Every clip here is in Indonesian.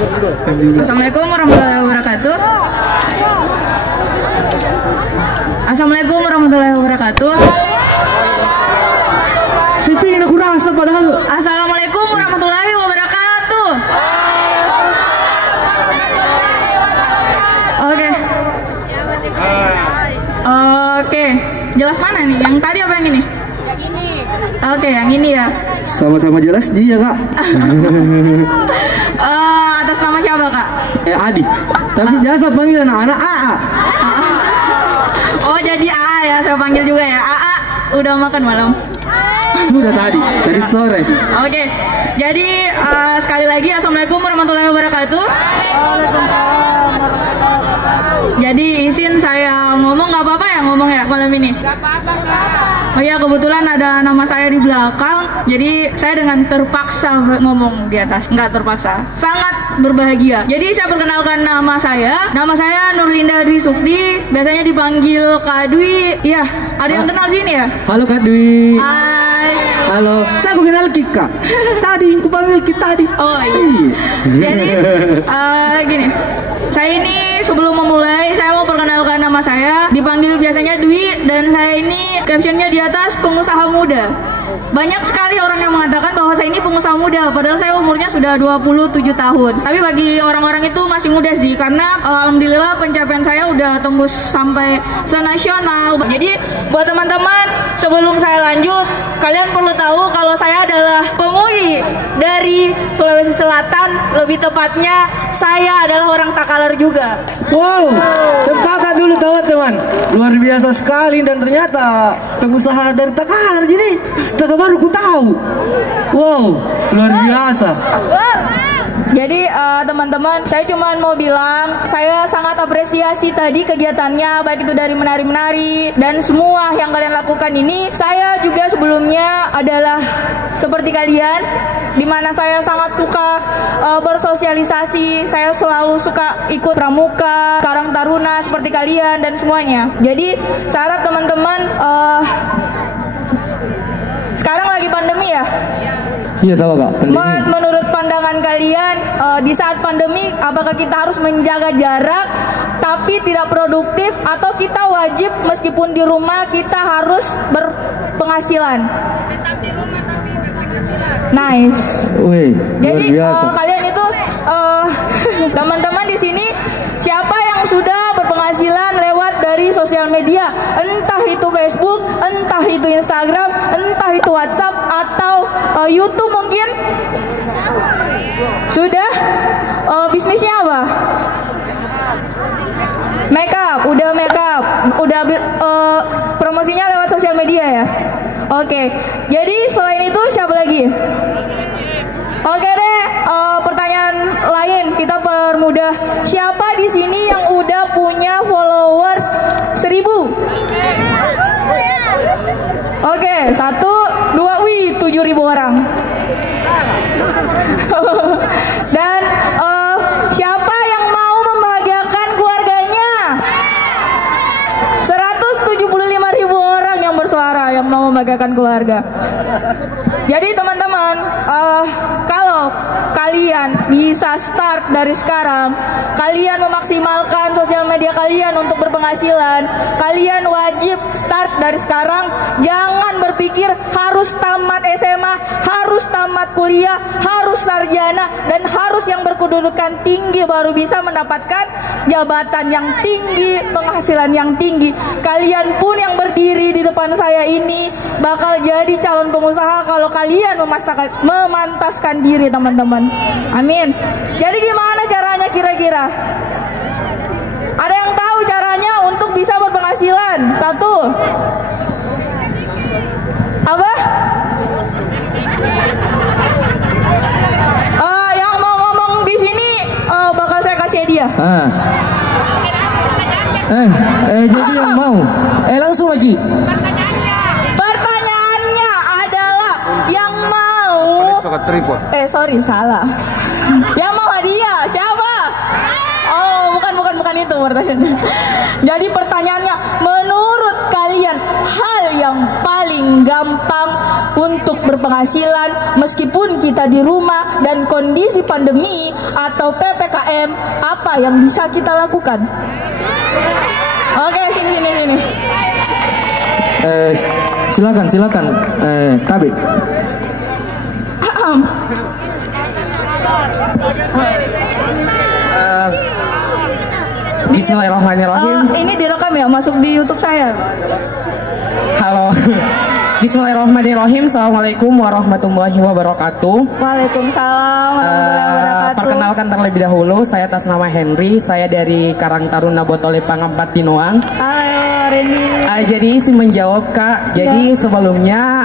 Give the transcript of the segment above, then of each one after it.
Assalamualaikum warahmatullahi wabarakatuh. Assalamualaikum warahmatullahi wabarakatuh. Sipin aku rasa padahal. Assalamualaikum warahmatullahi wabarakatuh. Oke, jelas mana nih? Yang tadi apa yang ini? Yang ini. Oke, yang ini ya. Sama-sama jelas dia kak. Atas nama siapa kak? Adi. Tapi biasa panggil anak-anak AA. Oh jadi AA ya, saya panggil juga ya. AA, udah makan malam? Sudah dari sore. Oke, jadi sekali lagi Assalamualaikum warahmatullahi wabarakatuh. Jadi izin saya ngomong, nggak apa-apa ya ngomong ya malam ini? Nggak apa-apa kak. Oh ya, kebetulan ada nama saya di belakang, jadi saya dengan terpaksa ngomong di atas. Nggak terpaksa, sangat berbahagia. Jadi saya perkenalkan nama saya Nurlinda Dwi Sukti, biasanya dipanggil Kak Dwi. Iya, ada yang kenal sini ya? Halo Kak Dwi. Hai. Halo, saya kenal Kika. Tadi aku panggil Kika tadi. Oh iya. Jadi gini, saya ini sebelum memulai saya mau perkenalkan nama saya, dipanggil biasanya Dwi, dan saya ini captionnya di atas pengusaha muda. Banyak sekali orang yang mengatakan bahwa saya ini pengusaha muda, padahal saya umurnya sudah 27 tahun. Tapi bagi orang-orang itu masih muda sih, karena alhamdulillah pencapaian saya udah tembus sampai senasional. Jadi buat teman-teman, sebelum saya lanjut, kalian perlu tahu kalau saya adalah pemudi dari Sulawesi Selatan. Lebih tepatnya, saya adalah orang Takalar juga. Wow, tepatnya dulu teman-teman. Luar biasa sekali, dan ternyata pengusaha dari Takalar. Jadi setelah baru ku tahu. Wow, luar biasa. Jadi teman-teman, saya cuma mau bilang saya sangat apresiasi tadi kegiatannya, baik itu dari menari-menari dan semua yang kalian lakukan ini. Saya juga sebelumnya adalah seperti kalian, dimana saya sangat suka bersosialisasi. Saya selalu suka ikut pramuka, Karang Taruna seperti kalian dan semuanya. Jadi saya harap teman-teman, sekarang lagi pandemi ya. Iya tahu kak. Menurut pandangan kalian, di saat pandemi, apakah kita harus menjaga jarak tapi tidak produktif, atau kita wajib meskipun di rumah kita harus berpenghasilan? Tetap di rumah tapi berpenghasilan. Nice. Wih, jadi biasa. Kalian itu teman-teman di sini, siapa yang sudah berpenghasilan lewat dari sosial media, entah itu Facebook, entah itu Instagram, entah itu WhatsApp atau YouTube mungkin? Sudah? Bisnisnya apa? Makeup, udah promosinya lewat sosial media ya. Oke, jadi selain itu siapa lagi? Oke deh, pertanyaan lain kita permudah. Siapa di sini yang udah punya followers 1000? Oke, 1, 2, wih, 7.000 orang. Dan siapa yang mau membahagiakan keluarganya? 175.000 orang yang bersuara yang mau membahagiakan keluarga. Jadi teman-teman, kalau kalian bisa start dari sekarang, kalian memaksimalkan sosial media kalian untuk berpenghasilan, kalian wajib start dari sekarang. Jangan berpikir harus tamat SMA, harus tamat kuliah, harus sarjana, dan harus yang berkedudukan tinggi baru bisa mendapatkan jabatan yang tinggi, penghasilan yang tinggi. Kalian pun yang berdiri di depan saya ini bakal jadi calon pengusaha kalau kalian memantaskan diri, teman-teman. Amin. Jadi gimana caranya kira-kira? Ada yang tahu caranya untuk bisa berpenghasilan? 1. Apa? Yang mau ngomong di sini bakal saya kasih hadiah. Jadi yang mau langsung lagi. Pertanyaannya adalah yang mau. Salah. Yang mau hadiah siapa? Oh, bukan itu pertanyaannya. Jadi pertanyaannya, menurut kalian Kemudian hal yang paling gampang untuk berpenghasilan meskipun kita di rumah dan kondisi pandemi atau PPKM, apa yang bisa kita lakukan? Oke, sini. Silakan, Tabi. Bismillahirrahmanirrahim. Ini direkam ya, masuk di YouTube saya. Halo. Bismillahirrahmanirrahim. Assalamualaikum warahmatullahi wabarakatuh. Waalaikumsalam warahmatullahi wabarakatuh. Perkenalkan terlebih dahulu, saya atas nama Henry. Saya dari Karang Taruna Botole Pangampat Tinoang. Halo Reni. Jadi isi menjawab Kak. Jadi sebelumnya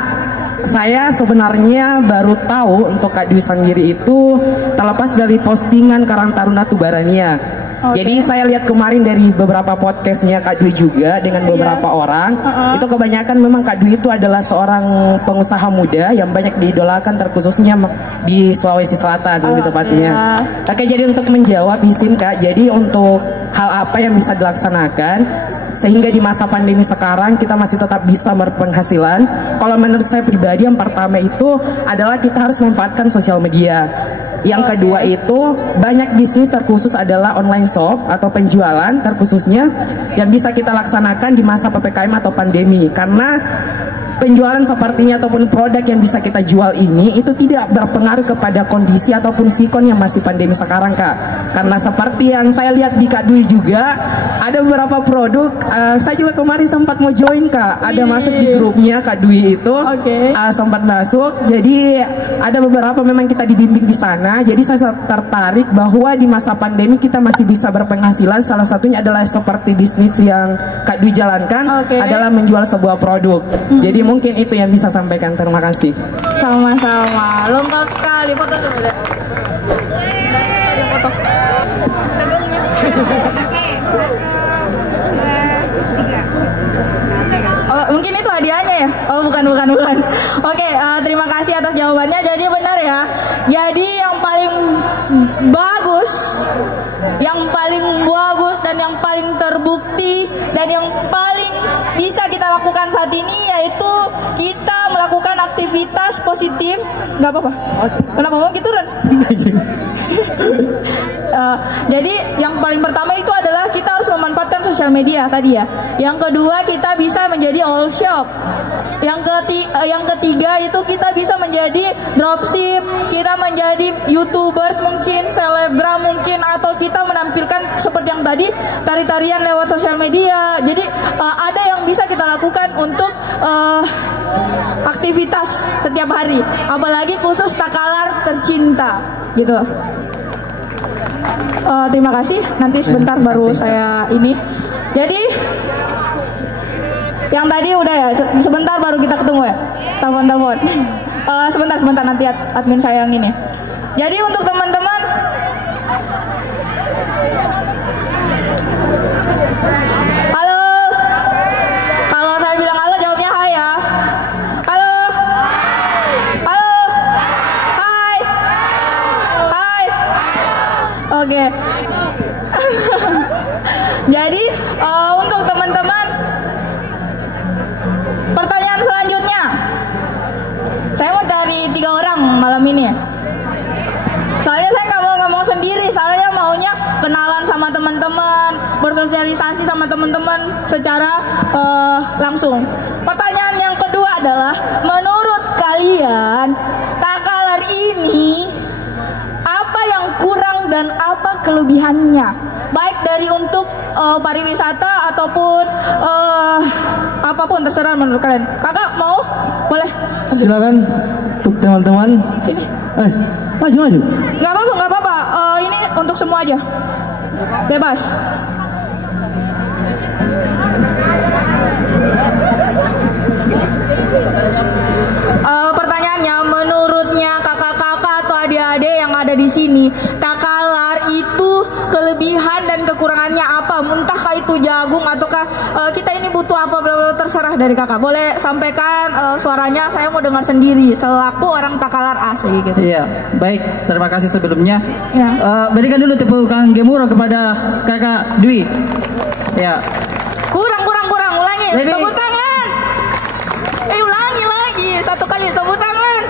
saya sebenarnya baru tahu untuk Kak Dwi sendiri itu terlepas dari postingan Karang Taruna Tubarania. Jadi saya lihat kemarin dari beberapa podcastnya Kak Dwi juga dengan beberapa orang. Itu kebanyakan memang Kak Dwi itu adalah seorang pengusaha muda yang banyak diidolakan, terkhususnya di Sulawesi Selatan lebih tepatnya. Oke, jadi untuk menjawab izin Kak, jadi untuk hal apa yang bisa dilaksanakan sehingga di masa pandemi sekarang kita masih tetap bisa berpenghasilan. Kalau menurut saya pribadi, yang pertama itu adalah kita harus memanfaatkan sosial media. Yang kedua itu banyak bisnis terkhusus adalah online shop atau penjualan terkhususnya yang bisa kita laksanakan di masa PPKM atau pandemi, karena penjualan sepertinya ataupun produk yang bisa kita jual ini itu tidak berpengaruh kepada kondisi ataupun sikon yang masih pandemi sekarang Kak. Karena seperti yang saya lihat di Kak Dwi juga ada beberapa produk, saya juga kemarin sempat mau join Kak, ada masuk di grupnya Kak Dwi itu, sempat masuk. Jadi ada beberapa memang kita dibimbing di sana. Jadi saya tertarik bahwa di masa pandemi kita masih bisa berpenghasilan. Salah satunya adalah seperti bisnis yang Kak Dwi jalankan adalah menjual sebuah produk. Jadi mungkin itu yang bisa sampaikan. Terima kasih. Sama-sama. Lengkap sekali. Foto coba deh. Foto. Oh, mungkin itu hadiahnya ya? Oh, bukan. Oke, terima kasih atas jawabannya. Jadi benar ya. Jadi yang paling bagus dan yang paling terbukti dan yang paling bisa kita lakukan saat ini yaitu kita melakukan aktivitas positif. Nggak apa-apa. Kenapa mau gitu Ren? Jadi yang paling pertama itu adalah kita harus memanfaatkan sosial media tadi ya. Yang kedua kita bisa menjadi all shop. Yang ketiga itu kita bisa menjadi dropship, kita menjadi YouTubers mungkin, selebgram mungkin, atau kita menampilkan seperti yang tadi tari-tarian lewat sosial media. Jadi ada yang bisa kita lakukan untuk aktivitas setiap hari, apalagi khusus Takalar tercinta gitu. Terima kasih. Nanti sebentar baru saya ini. Jadi yang tadi udah ya, sebentar baru kita ketemu ya. Telepon. Sebentar nanti admin saya yang ini. Jadi untuk teman-teman, halo. Kalau saya bilang halo, jawabnya hai ya. Halo. Hai. Oke. Jadi untuk teman-teman, pertanyaan selanjutnya, saya mau cari 3 orang malam ini. Soalnya saya nggak mau ngomong sendiri, saya maunya kenalan sama teman-teman, bersosialisasi sama teman-teman secara langsung. Pertanyaan yang kedua adalah, menurut kalian Takalar ini apa yang kurang dan apa kelebihannya? Baik dari untuk pariwisata ataupun apapun, terserah menurut kalian. Kakak mau? Boleh? Silakan untuk teman-teman. Sini. Maju. Nggak apa-apa. Ini untuk semua aja. Bebas. Pertanyaannya, menurutnya kakak-kakak atau adik-adik yang ada di sini, Takalar itu kelebihan dan kekurangannya apa? Entahkah itu jagung ataukah kita ini butuh apa? Terserah dari kakak. Boleh sampaikan suaranya, saya mau dengar sendiri selaku orang Takalar asli gitu. Iya, baik. Terima kasih sebelumnya. Ya. Berikan dulu tepuk tangan gemuruh kepada kakak Dwi. Ya. Kurang. Ulangi. Lebih. Tepuk tangan. sekali, tepuk tangan.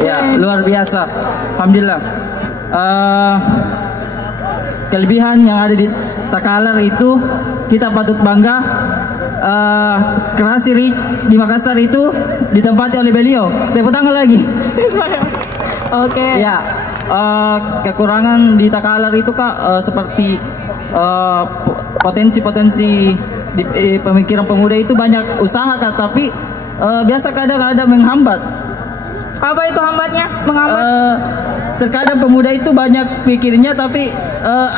Ya, luar biasa. Alhamdulillah. Kelebihan yang ada di Takalar itu kita patut bangga. Kerasiri di Makassar itu ditempati oleh beliau. Tepuk tangan lagi. Oke. Ya, kekurangan di Takalar itu Kak seperti potensi-potensi di pemikiran pemuda itu banyak usaha Kak, tapi biasa kadang-kadang menghambat. Apa itu hambatnya? Menghambat? Terkadang pemuda itu banyak pikirnya tapi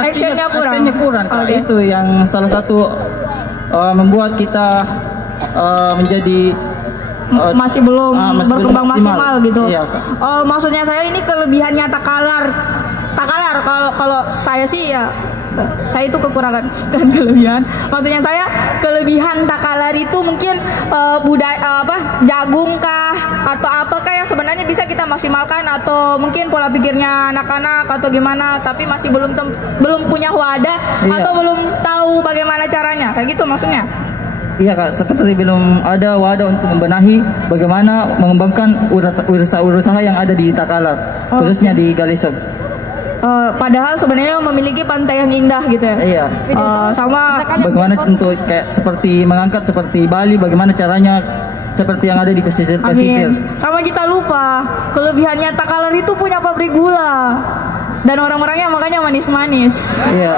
Actionnya kurang Kak. Okay. Itu yang salah satu membuat kita menjadi masih belum berkembang maksimal gitu. Iya, Kak. Maksudnya saya ini kelebihannya Takalar. Kalau saya sih ya, saya itu kekurangan dan kelebihan. Maksudnya saya kelebihan Takalar itu mungkin budaya jagung kah atau apakah yang sebenarnya bisa kita maksimalkan, atau mungkin pola pikirnya anak-anak atau gimana, tapi masih belum punya wadah. Iya. Atau belum tahu bagaimana caranya, kayak gitu maksudnya. Iya Kak, seperti belum ada wadah untuk membenahi bagaimana mengembangkan usaha yang ada di Takalar, khususnya di Galesong. Padahal sebenarnya memiliki pantai yang indah gitu ya. Iya. Sama bagaimana untuk kayak seperti mengangkat seperti Bali, bagaimana caranya seperti yang ada di pesisir. Sama kita lupa kelebihannya Takalar itu punya pabrik gula dan orang-orangnya makanya manis-manis. Iya.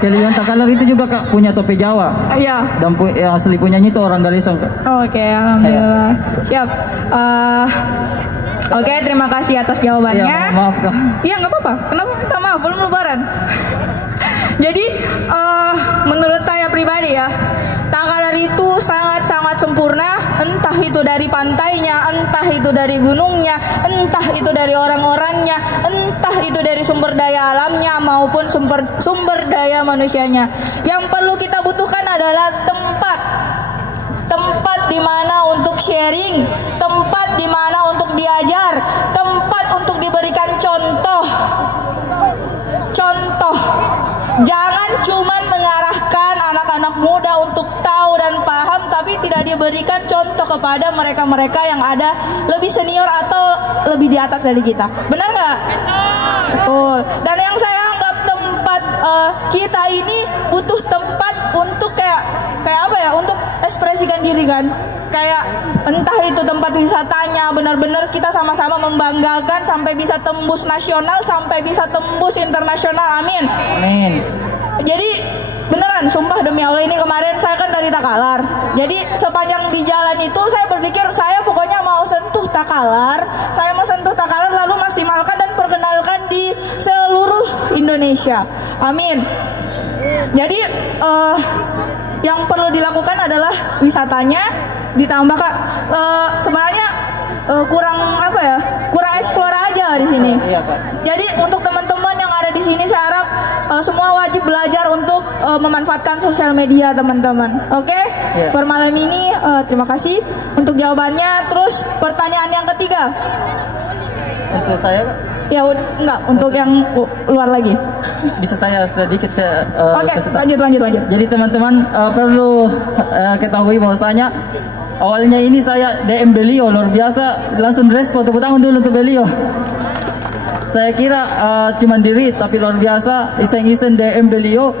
Kelebihan Takalar itu juga Kak punya topi Jawa. Iya. Dan yang asli punyanya itu orang Galesong Kak. Oke, alhamdulillah. Siap. Oke, terima kasih atas jawabannya. Ya, maaf Kak. Iya, nggak apa-apa. Kenapa minta maaf? Belum lebaran. Jadi, menurut saya pribadi ya, Takalar itu sangat-sangat sempurna. Entah itu dari pantainya, entah itu dari gunungnya, entah itu dari orang-orangnya, entah itu dari sumber daya alamnya maupun sumber daya manusianya. Yang perlu kita butuhkan adalah tempat di mana untuk sharing, tempat di mana untuk diajar, tempat untuk diberikan contoh. Jangan cuman mengarahkan anak-anak muda untuk tahu dan paham, tapi tidak diberikan contoh kepada mereka-mereka yang ada lebih senior atau lebih di atas dari kita. Benar nggak? Betul. Dan yang saya anggap tempat kita ini butuh tempat untuk kayak apa ya? Untuk ekspresikan diri kan. Kayak entah itu tempat wisatanya benar-benar kita sama-sama membanggakan sampai bisa tembus nasional, sampai bisa tembus internasional. Amin. Amin. Jadi beneran sumpah demi Allah, ini kemarin saya kan dari Takalar. Jadi sepanjang di jalan itu saya berpikir saya pokoknya mau sentuh Takalar. Saya mau sentuh Takalar lalu maksimalkan dan perkenalkan di seluruh Indonesia. Amin. Jadi yang perlu dilakukan adalah wisatanya ditambah Kak. Sebenarnya kurang explore aja di sini. Iya Kak. Jadi untuk teman-teman yang ada di sini saya harap semua wajib belajar untuk memanfaatkan sosial media teman-teman. Oke? Iya. Per malam ini terima kasih untuk jawabannya. Terus pertanyaan yang ketiga. Untuk saya Kak? Ya enggak, untuk yang luar lagi. Bisa saya sedikit Oke, lanjut. Jadi teman-teman perlu ketahui bahwasanya awalnya ini saya DM beliau luar biasa, langsung respon, tepuk tangan dulu untuk beliau. Saya kira cuma diri, tapi luar biasa iseng-iseng DM beliau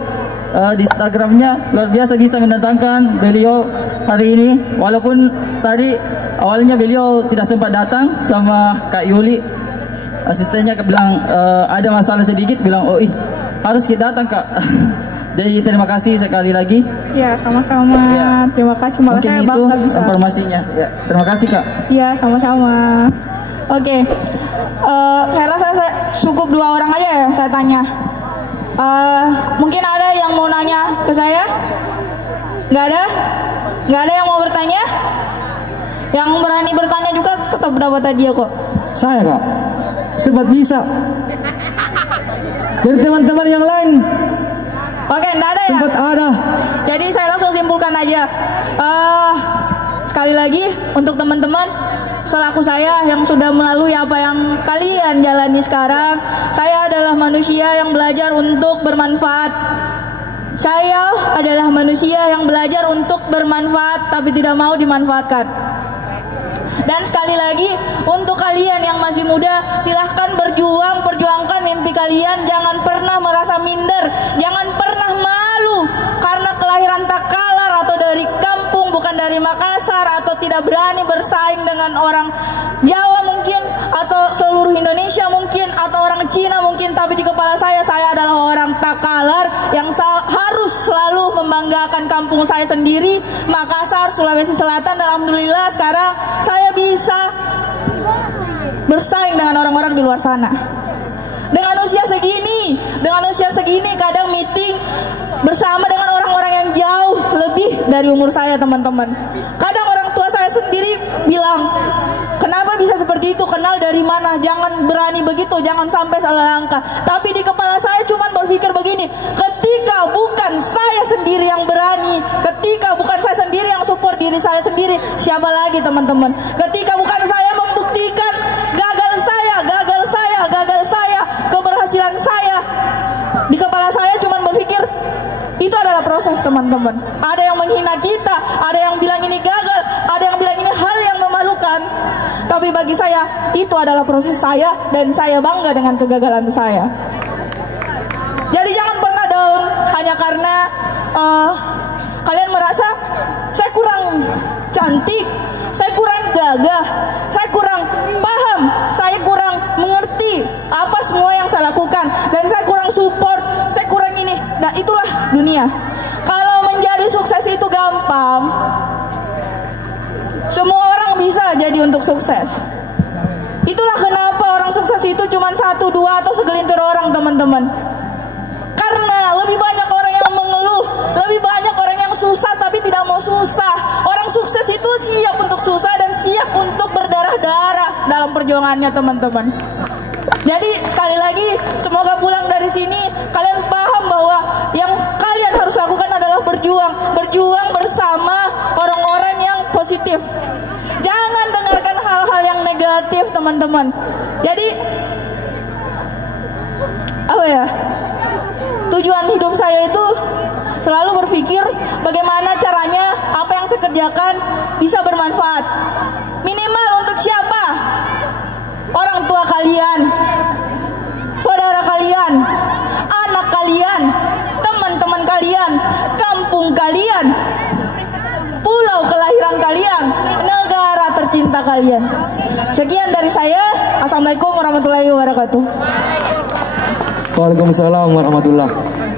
di Instagramnya, luar biasa bisa mendatangkan beliau hari ini. Walaupun tadi awalnya beliau tidak sempat datang sama Kak Yuli, asistennya bilang ada masalah sedikit, bilang harus kita datang Kak. Jadi terima kasih sekali lagi. Ya, sama-sama. Ya. Terima kasih, malah mungkin saya itu bangga bisa. informasinya. Ya, terima kasih Kak. Iya, sama-sama. Oke. Saya rasa cukup 2 orang aja ya saya tanya. Mungkin ada yang mau nanya ke saya? Nggak ada? Nggak ada yang mau bertanya? Yang berani bertanya juga tetap berapa tadi ya kok? Saya Kak, sempat bisa. Dari teman-teman yang lain Oke, enggak ada ya? sempat ada. Jadi saya langsung simpulkan aja. Sekali lagi untuk teman-teman, selaku saya yang sudah melalui apa yang kalian jalani sekarang, saya adalah manusia yang belajar untuk bermanfaat. Saya adalah manusia yang belajar untuk bermanfaat tapi tidak mau dimanfaatkan. Dan sekali lagi untuk kalian yang masih muda, silahkan berjuang, perjuangkan mimpi kalian. Jangan pernah merasa minder, jangan pernah malu karena kelahiran Takalar atau dari kampung, bukan dari Makassar, atau tidak berani bersaing dengan orang Jawa mungkin, atau seluruh Indonesia mungkin, atau orang Cina mungkin. Tapi di kepala saya adalah orang Takalar yang harus selalu membanggakan kampung saya sendiri, Makassar, Sulawesi Selatan. Dan alhamdulillah sekarang saya bisa bersaing dengan orang-orang di luar sana. Dengan usia segini kadang meeting bersama dengan orang-orang yang jauh lebih dari umur saya, teman-teman. Kadang orang tua saya sendiri bilang, kenapa bisa seperti itu, kenal dari mana, jangan berani begitu, jangan sampai salah langkah. Tapi di kepala saya cuma berpikir begini, ketika bukan saya sendiri yang berani, ketika bukan saya sendiri yang support diri saya sendiri, siapa lagi, teman-teman? Ketika bukan saya membuktikan gagal saya, keberhasilan saya, di kepala saya cuma berpikir itu adalah proses, teman-teman. Ada yang menghina kita, ada yang bilang ini gagal, ada yang bilang ini hal yang memalukan. Tapi bagi saya itu adalah proses saya, dan saya bangga dengan kegagalan saya. Jadi jangan pernah down hanya karena kalian merasa saya kurang cantik, saya kurang gagah, saya kurang paham, saya kurang mengerti apa semua yang saya lakukan, dan saya kurang support, saya kurang ini. Nah, itulah dunia. Kalau menjadi sukses itu gampang, semua orang bisa jadi untuk sukses. Itulah kenapa orang sukses itu cuma 1, 2 atau segelintir orang, teman-teman. Karena lebih banyak orang yang mengeluh, lebih banyak orang yang susah tapi tidak mau susah. Orang sukses itu siap untuk susah dan siap untuk berdarah-darah dalam perjuangannya, teman-teman. Jadi sekali lagi, semoga pulang dari sini kalian paham bahwa yang kalian harus lakukan adalah berjuang bersama orang-orang yang positif. Jangan dengarkan hal-hal yang negatif, teman-teman. Jadi apa ya? Tujuan hidup saya itu selalu berpikir bagaimana caranya apa yang saya kerjakan bisa bermanfaat. Minimal untuk siapa? Orang tua kalian, saudara kalian, anak kalian, teman-teman kalian, kampung kalian, pulau kelahiran kalian, negara tercinta kalian. Sekian dari saya. Assalamualaikum warahmatullahi wabarakatuh. Waalaikumsalam warahmatullahi.